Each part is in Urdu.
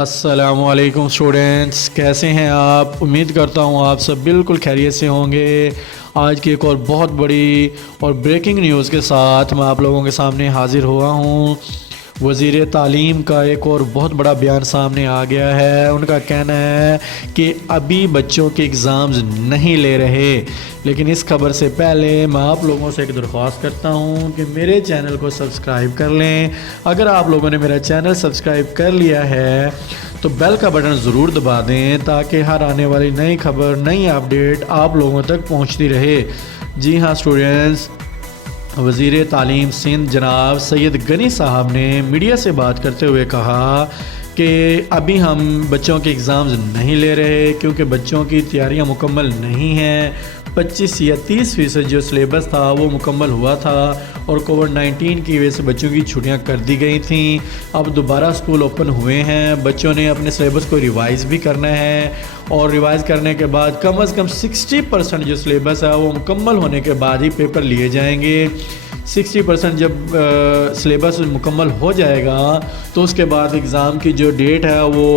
السلام علیکم اسٹوڈنٹس، کیسے ہیں آپ؟ امید کرتا ہوں آپ سب بالکل خیریت سے ہوں گے۔ آج کی ایک اور بہت بڑی اور بریکنگ نیوز کے ساتھ میں آپ لوگوں کے سامنے حاضر ہوا ہوں۔ وزیر تعلیم کا ایک اور بہت بڑا بیان سامنے آ گیا ہے۔ ان کا کہنا ہے کہ ابھی بچوں کے ایگزامز نہیں لے رہے، لیکن اس خبر سے پہلے میں آپ لوگوں سے ایک درخواست کرتا ہوں کہ میرے چینل کو سبسکرائب کر لیں۔ اگر آپ لوگوں نے میرا چینل سبسکرائب کر لیا ہے تو بیل کا بٹن ضرور دبا دیں تاکہ ہر آنے والی نئی خبر، نئی اپڈیٹ آپ لوگوں تک پہنچتی رہے۔ جی ہاں اسٹوڈنٹس، وزیر تعلیم سندھ جناب سید غنی صاحب نے میڈیا سے بات کرتے ہوئے کہا کہ ابھی ہم بچوں کے ایگزامز نہیں لے رہے کیونکہ بچوں کی تیاریاں مکمل نہیں ہیں۔ 25 یا 30% جو سلیبس تھا وہ مکمل ہوا تھا اور کووڈ-19 کی وجہ سے بچوں کی چھٹیاں کر دی گئی تھیں۔ اب دوبارہ اسکول اوپن ہوئے ہیں، بچوں نے اپنے سلیبس کو ریوائز بھی کرنا ہے اور ریوائز کرنے کے بعد کم از کم 60% جو سلیبس ہے وہ مکمل ہونے کے بعد ہی پیپر لیے جائیں گے۔ 60% جب سلیبس مکمل ہو جائے گا تو اس کے بعد ایگزام کی جو ڈیٹ ہے وہ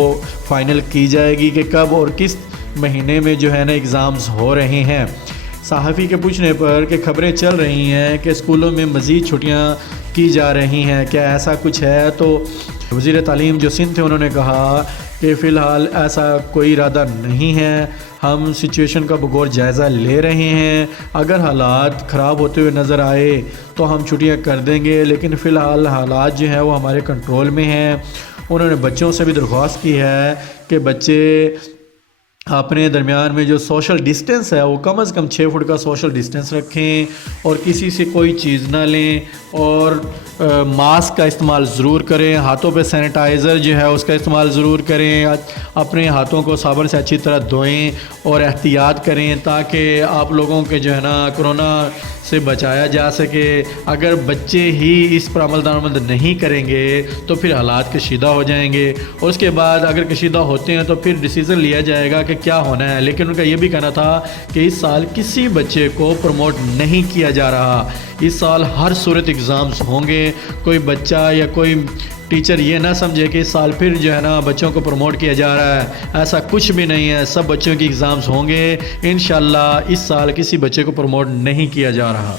فائنل کی جائے گی کہ کب اور کس مہینے میں جو ہے نا ایگزامز ہو رہے ہیں۔ صحافی کے پوچھنے پر کہ خبریں چل رہی ہیں کہ اسکولوں میں مزید چھٹیاں کی جا رہی ہیں، کیا ایسا کچھ ہے؟ تو وزیر تعلیم جو سندھ تھے انہوں نے کہا کہ فی الحال ایسا کوئی ارادہ نہیں ہے، ہم سچویشن کا بغور جائزہ لے رہے ہیں، اگر حالات خراب ہوتے ہوئے نظر آئے تو ہم چھٹیاں کر دیں گے، لیکن فی الحال حالات جو ہیں وہ ہمارے کنٹرول میں ہیں۔ انہوں نے بچوں سے بھی درخواست کی ہے کہ بچے اپنے درمیان میں جو سوشل ڈسٹنس ہے وہ کم از کم 6 فٹ کا سوشل ڈسٹنس رکھیں اور کسی سے کوئی چیز نہ لیں اور ماسک کا استعمال ضرور کریں، ہاتھوں پہ سینیٹائزر جو ہے اس کا استعمال ضرور کریں، اپنے ہاتھوں کو صابن سے اچھی طرح دھوئیں اور احتیاط کریں تاکہ آپ لوگوں کے جو ہے نا کورونا سے بچایا جا سکے۔ اگر بچے ہی اس پر عمل درآمد نہیں کریں گے تو پھر حالات کشیدہ ہو جائیں گے اور اس کے بعد اگر کشیدہ ہوتے ہیں تو پھر ڈیسیژن لیا جائے گا کہ کیا ہونا ہے۔ لیکن ان کا یہ بھی کہنا تھا کہ اس سال کسی بچے کو پروموٹ نہیں کیا جا رہا، اس سال ہر صورت ایگزامز ہوں گے۔ کوئی بچہ یا کوئی ٹیچر یہ نہ سمجھے کہ اس سال پھر جو ہے نا بچوں کو پروموٹ کیا جا رہا ہے، ایسا کچھ بھی نہیں ہے، سب بچوں کی ایگزامز ہوں گے انشاءاللہ۔ اس سال کسی بچے کو پروموٹ نہیں کیا جا رہا۔